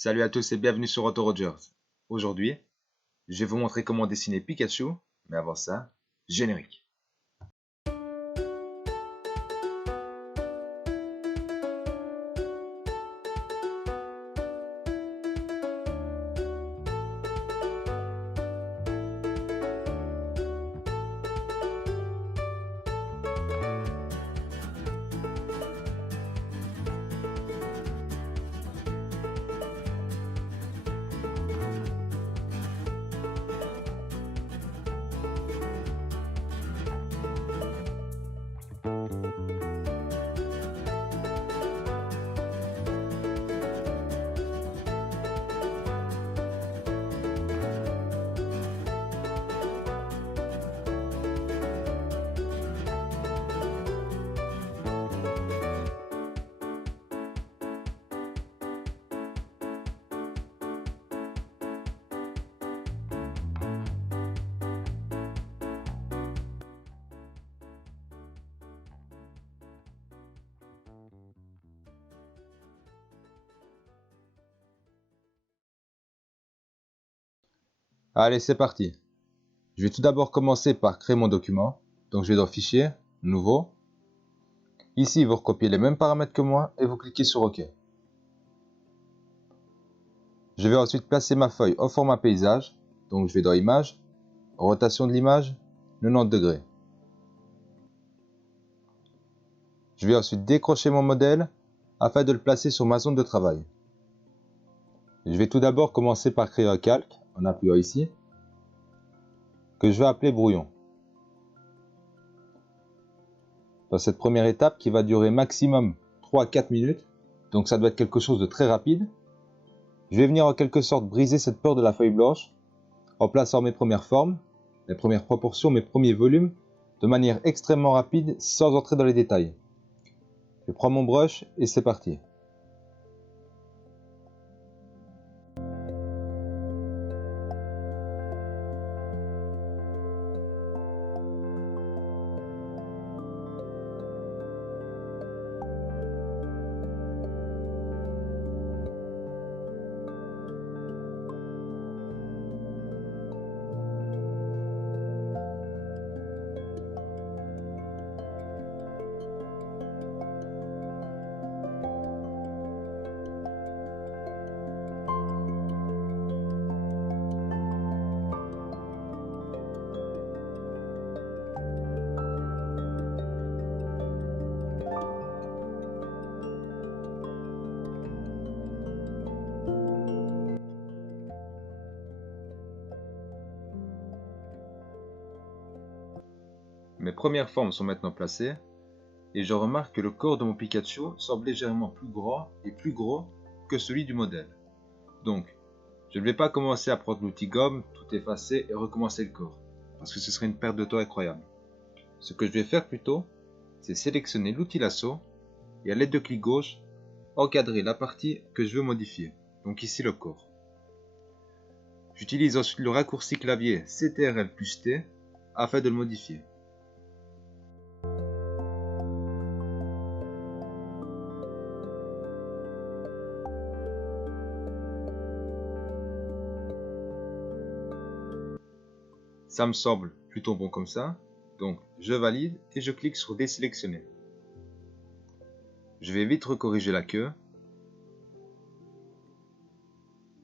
Salut à tous et bienvenue sur Auto Rogers. Aujourd'hui, je vais vous montrer comment dessiner Pikachu, mais avant ça, générique. Allez, c'est parti. Je vais tout d'abord commencer par créer mon document. Donc je vais dans Fichier, Nouveau. Ici, vous recopiez les mêmes paramètres que moi et vous cliquez sur OK. Je vais ensuite placer ma feuille au format paysage. Donc je vais dans Image, Rotation de l'image, 90 degrés. Je vais ensuite décrocher mon modèle afin de le placer sur ma zone de travail. Je vais tout d'abord commencer par créer un calque en appuyant ici, que je vais appeler brouillon. Dans cette première étape qui va durer maximum 3 à 4 minutes, donc ça doit être quelque chose de très rapide, je vais venir en quelque sorte briser cette peur de la feuille blanche en plaçant mes premières formes, mes premières proportions, mes premiers volumes de manière extrêmement rapide sans entrer dans les détails. Je prends mon brush et c'est parti. Mes premières formes sont maintenant placées et je remarque que le corps de mon Pikachu semble légèrement plus grand et plus gros que celui du modèle. Donc, je ne vais pas commencer à prendre l'outil gomme, tout effacer et recommencer le corps, parce que ce serait une perte de temps incroyable. Ce que je vais faire plutôt, c'est sélectionner l'outil lasso et à l'aide de clic gauche, encadrer la partie que je veux modifier, donc ici le corps. J'utilise ensuite le raccourci clavier CTRL+T afin de le modifier. Ça me semble plutôt bon comme ça, donc je valide et je clique sur désélectionner. Je vais vite recorriger la queue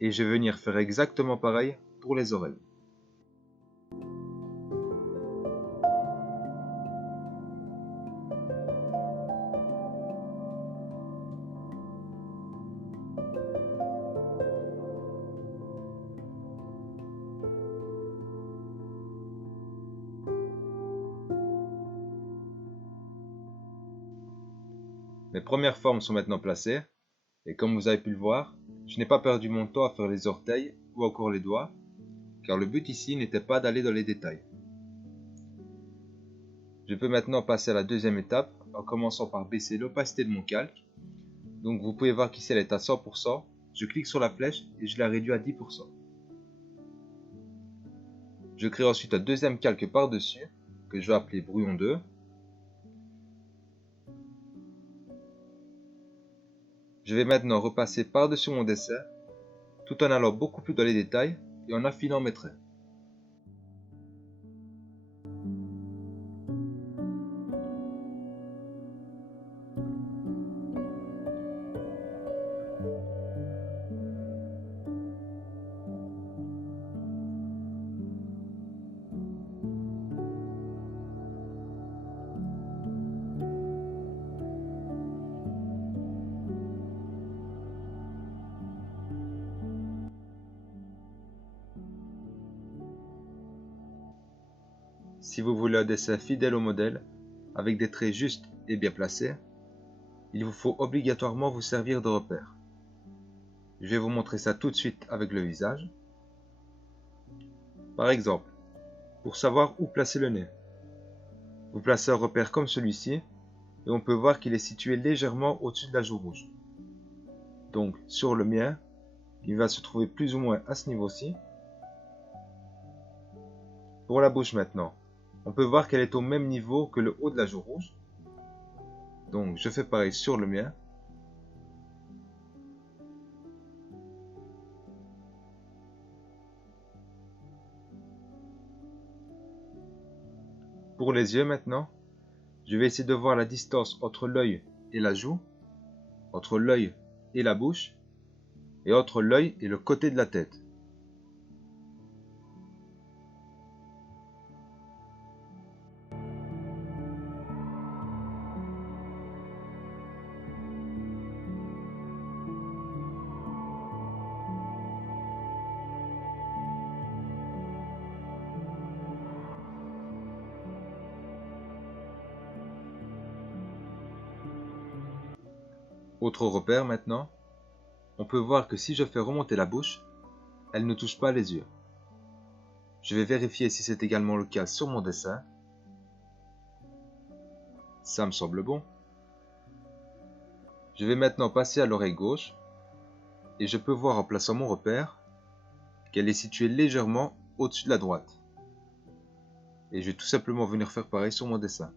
et je vais venir faire exactement pareil pour les oreilles. Mes premières formes sont maintenant placées, et comme vous avez pu le voir, je n'ai pas perdu mon temps à faire les orteils ou encore les doigts, car le but ici n'était pas d'aller dans les détails. Je peux maintenant passer à la deuxième étape, en commençant par baisser l'opacité de mon calque. Donc vous pouvez voir qu'ici elle est à 100%, je clique sur la flèche et je la réduis à 10%. Je crée ensuite un deuxième calque par-dessus, que je vais appeler brouillon 2. Je vais maintenant repasser par-dessus mon dessin tout en allant beaucoup plus dans les détails et en affinant mes traits. Si vous voulez un dessin fidèle au modèle, avec des traits justes et bien placés, il vous faut obligatoirement vous servir de repères. Je vais vous montrer ça tout de suite avec le visage. Par exemple, pour savoir où placer le nez, vous placez un repère comme celui-ci et on peut voir qu'il est situé légèrement au-dessus de la joue rouge. Donc sur le mien, il va se trouver plus ou moins à ce niveau-ci. Pour la bouche maintenant, on peut voir qu'elle est au même niveau que le haut de la joue rouge. Donc je fais pareil sur le mien. Pour les yeux maintenant, je vais essayer de voir la distance entre l'œil et la joue, entre l'œil et la bouche, et entre l'œil et le côté de la tête. Autre repère maintenant, on peut voir que si je fais remonter la bouche, elle ne touche pas les yeux. Je vais vérifier si c'est également le cas sur mon dessin. Ça me semble bon. Je vais maintenant passer à l'oreille gauche et je peux voir en plaçant mon repère qu'elle est située légèrement au-dessus de la droite. Et je vais tout simplement venir faire pareil sur mon dessin.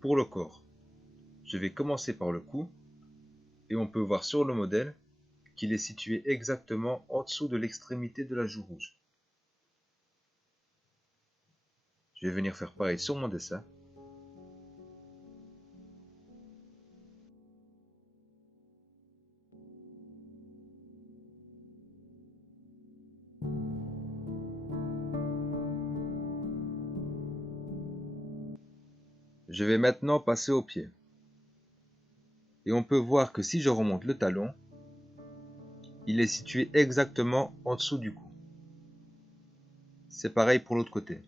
Pour le corps, je vais commencer par le cou et on peut voir sur le modèle qu'il est situé exactement en dessous de l'extrémité de la joue rouge. Je vais venir faire pareil sur mon dessin. Je vais maintenant passer au pied. Et on peut voir que si je remonte le talon, il est situé exactement en dessous du cou. C'est pareil pour l'autre côté.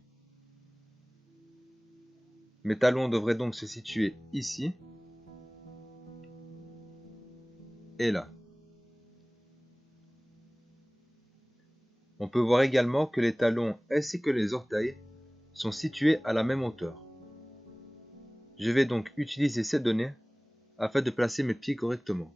Mes talons devraient donc se situer ici et là. On peut voir également que les talons ainsi que les orteils sont situés à la même hauteur. Je vais donc utiliser ces données afin de placer mes pieds correctement.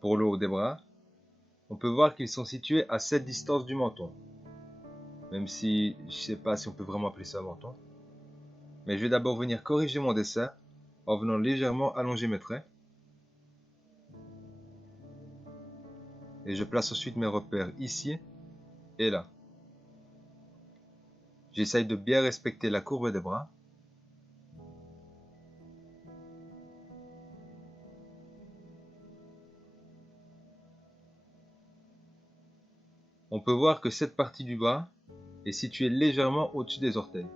Pour le haut des bras, on peut voir qu'ils sont situés à cette distance du menton. Même si je ne sais pas si on peut vraiment appeler ça un menton. Mais je vais d'abord venir corriger mon dessin en venant légèrement allonger mes traits. et je place ensuite mes repères ici et là. J'essaye de bien respecter la courbe des bras. On peut voir que cette partie du bras est située légèrement au-dessus des orteils.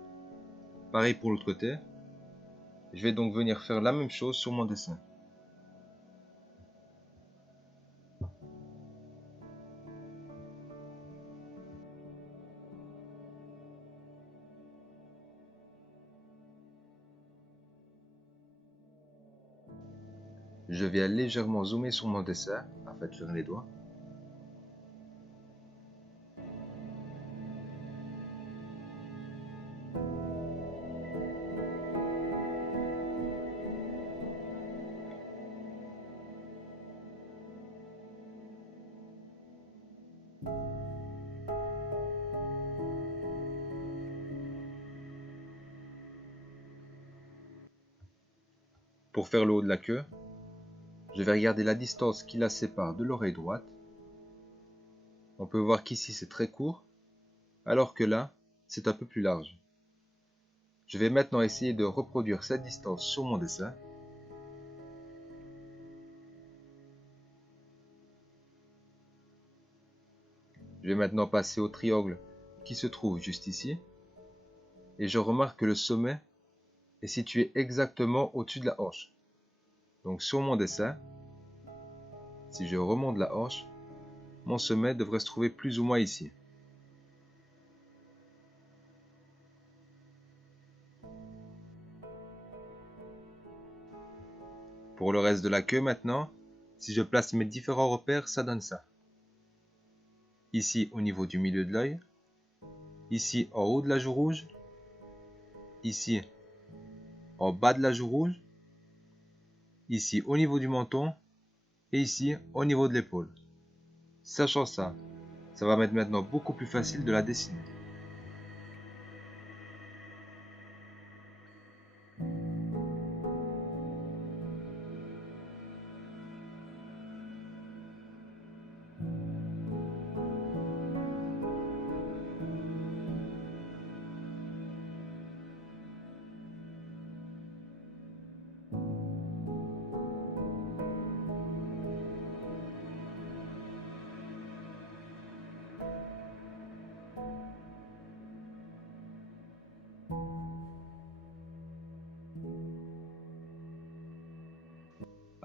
Pareil pour l'autre côté. Je vais donc venir faire la même chose sur mon dessin. Je viens légèrement zoomer sur mon dessin afin de faire les doigts. Pour faire le haut de la queue, je vais regarder la distance qui la sépare de l'oreille droite. On peut voir qu'ici c'est très court, alors que là, c'est un peu plus large. Je vais maintenant essayer de reproduire cette distance sur mon dessin. Je vais maintenant passer au triangle qui se trouve juste ici. Et je remarque que le sommet est situé exactement au-dessus de la hanche. Donc sur mon dessin, si je remonte la hanche, mon sommet devrait se trouver plus ou moins ici. Pour le reste de la queue maintenant, si je place mes différents repères, ça donne ça. Ici au niveau du milieu de l'œil, ici en haut de la joue rouge, ici en bas de la joue rouge, ici au niveau du menton et ici au niveau de l'épaule. Sachant ça, ça va m'être maintenant beaucoup plus facile de la dessiner.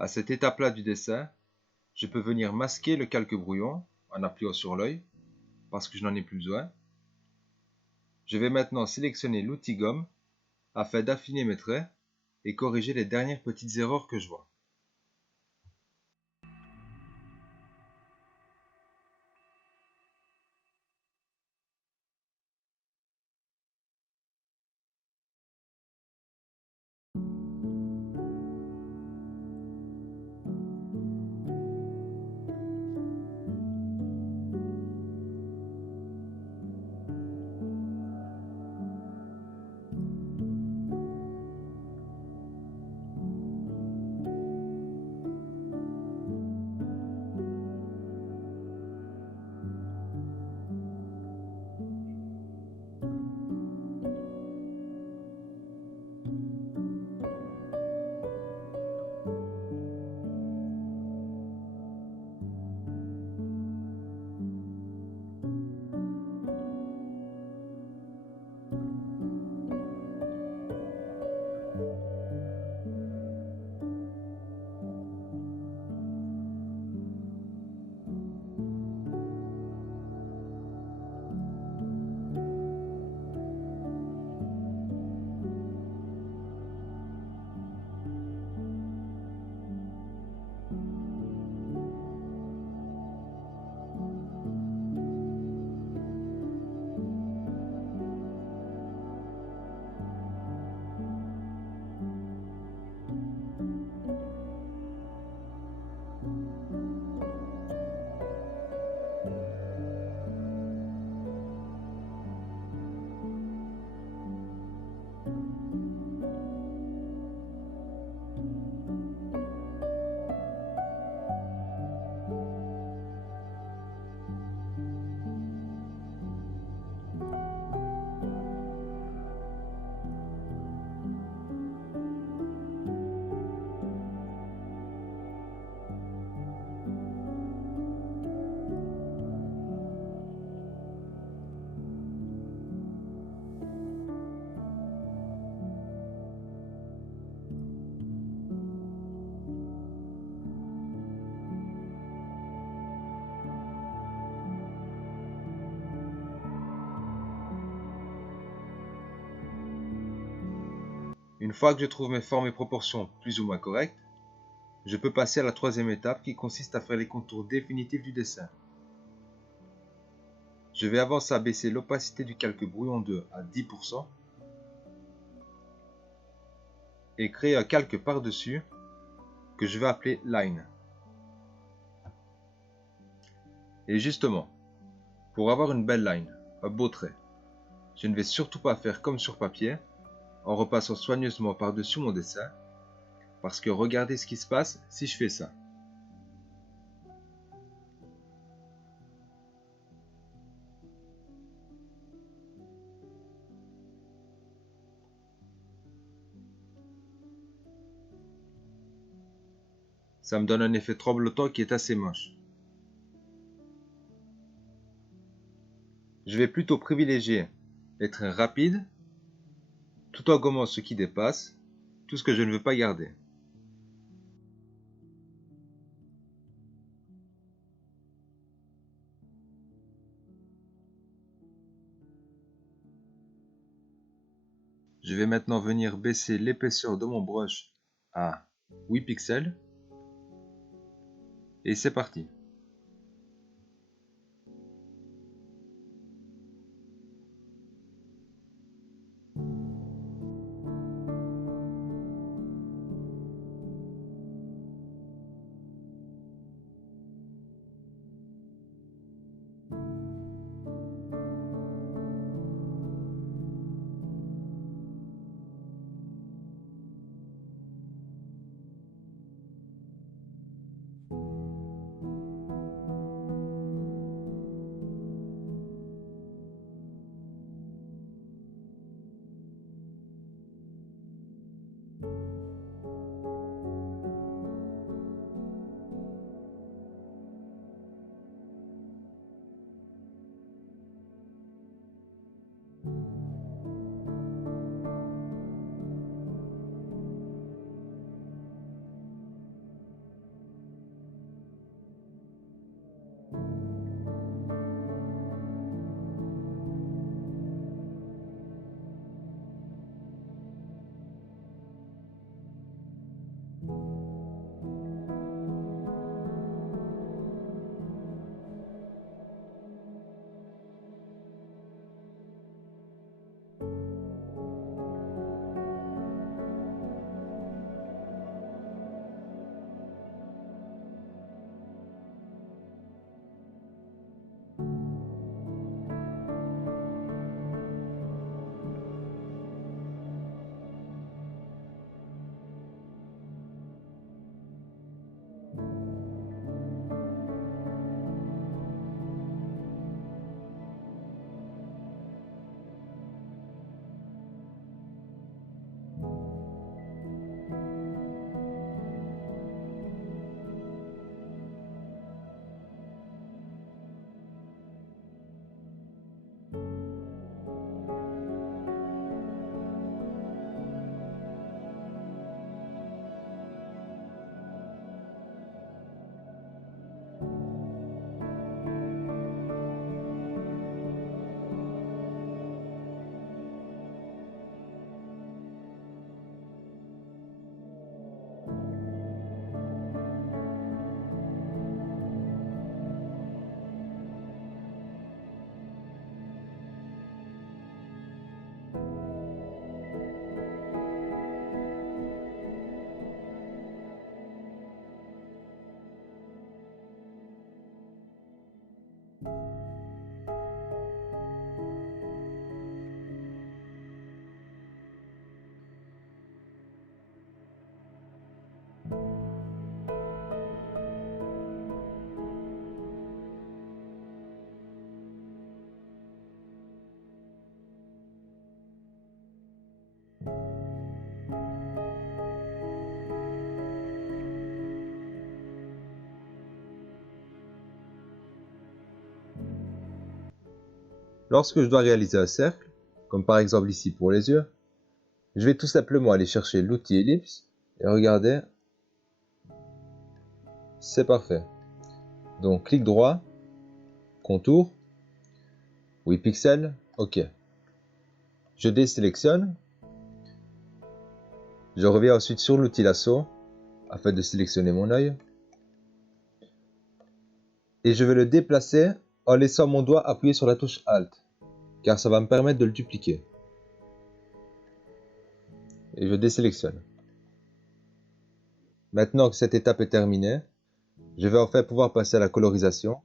À cette étape-là du dessin, je peux venir masquer le calque brouillon en appuyant sur l'œil, parce que je n'en ai plus besoin. Je vais maintenant sélectionner l'outil gomme afin d'affiner mes traits et corriger les dernières petites erreurs que je vois. Une fois que je trouve mes formes et proportions plus ou moins correctes, je peux passer à la troisième étape qui consiste à faire les contours définitifs du dessin. Je vais avant ça baisser l'opacité du calque brouillon 2 à 10% et créer un calque par-dessus que je vais appeler Line. Et justement, pour avoir une belle line, un beau trait, je ne vais surtout pas faire comme sur papier, en repassant soigneusement par-dessus mon dessin, parce que regardez ce qui se passe si je fais ça. Ça me donne un effet tremblotant qui est assez moche. Je vais plutôt privilégier les traits rapides, tout en gommant ce qui dépasse, tout ce que je ne veux pas garder. Je vais maintenant venir baisser l'épaisseur de mon brush à 8 pixels. Et c'est parti. Lorsque je dois réaliser un cercle, comme par exemple ici pour les yeux, je vais tout simplement aller chercher l'outil ellipse et regardez, c'est parfait. Donc clic droit, contour, 8 pixels, ok. Je désélectionne Je reviens ensuite sur l'outil lasso afin de sélectionner mon œil. Et je vais le déplacer en laissant mon doigt appuyer sur la touche Alt, car ça va me permettre de le dupliquer. Et je désélectionne. Maintenant que cette étape est terminée, je vais enfin pouvoir passer à la colorisation.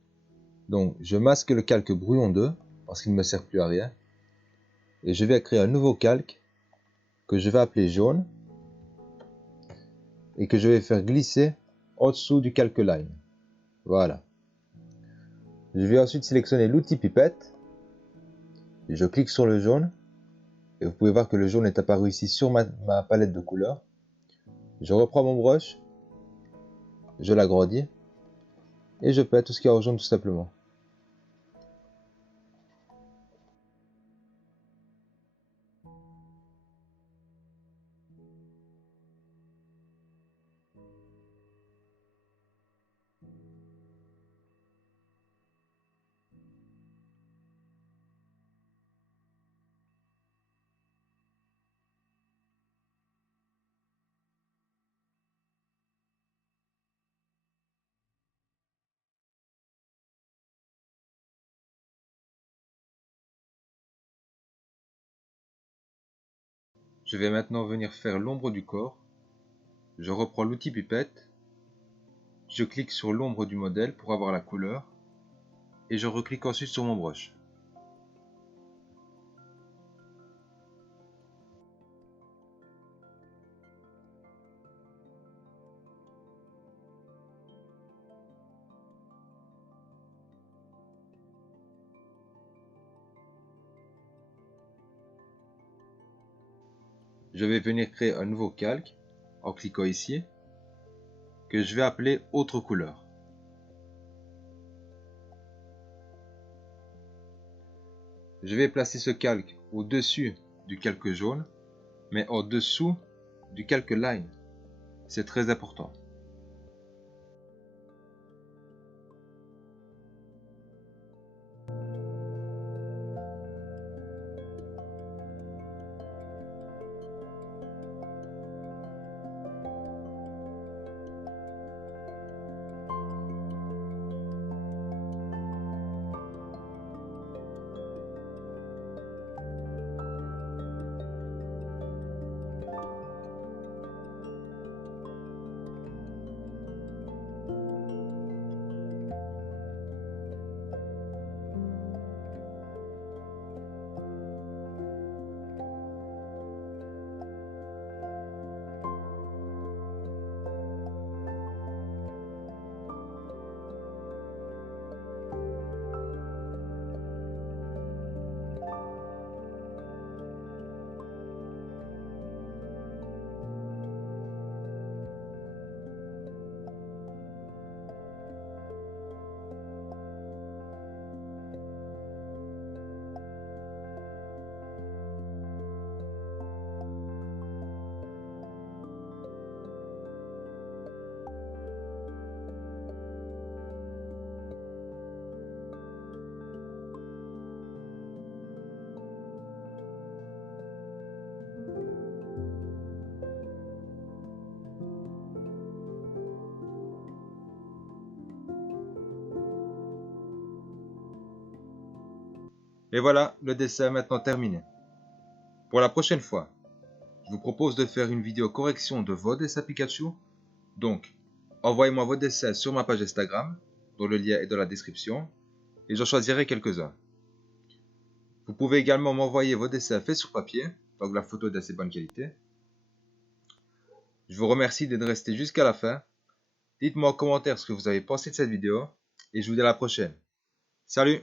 Donc je masque le calque brouillon 2 parce qu'il ne me sert plus à rien. Et je vais créer un nouveau calque que je vais appeler jaune et que je vais faire glisser en dessous du calque line. Voilà. Je vais ensuite sélectionner l'outil pipette. Je clique sur le jaune et vous pouvez voir que le jaune est apparu ici sur ma palette de couleurs. Je reprends mon brush, je l'agrandis et je peins tout ce qui est en jaune tout simplement. Je vais maintenant venir faire l'ombre du corps. Je reprends l'outil pipette. Je clique sur l'ombre du modèle pour avoir la couleur. Et je reclique ensuite sur mon brush. Je vais venir créer un nouveau calque en cliquant ici, que je vais appeler autre couleur. Je vais placer ce calque au-dessus du calque jaune, mais en dessous du calque line. C'est très important. Et voilà, le dessin est maintenant terminé. Pour la prochaine fois, je vous propose de faire une vidéo correction de vos dessins Pikachu. Donc, envoyez-moi vos dessins sur ma page Instagram, dont le lien est dans la description, et j'en choisirai quelques-uns. Vous pouvez également m'envoyer vos dessins faits sur papier, donc la photo est d'assez bonne qualité. Je vous remercie d'être resté jusqu'à la fin. Dites-moi en commentaire ce que vous avez pensé de cette vidéo, et je vous dis à la prochaine. Salut!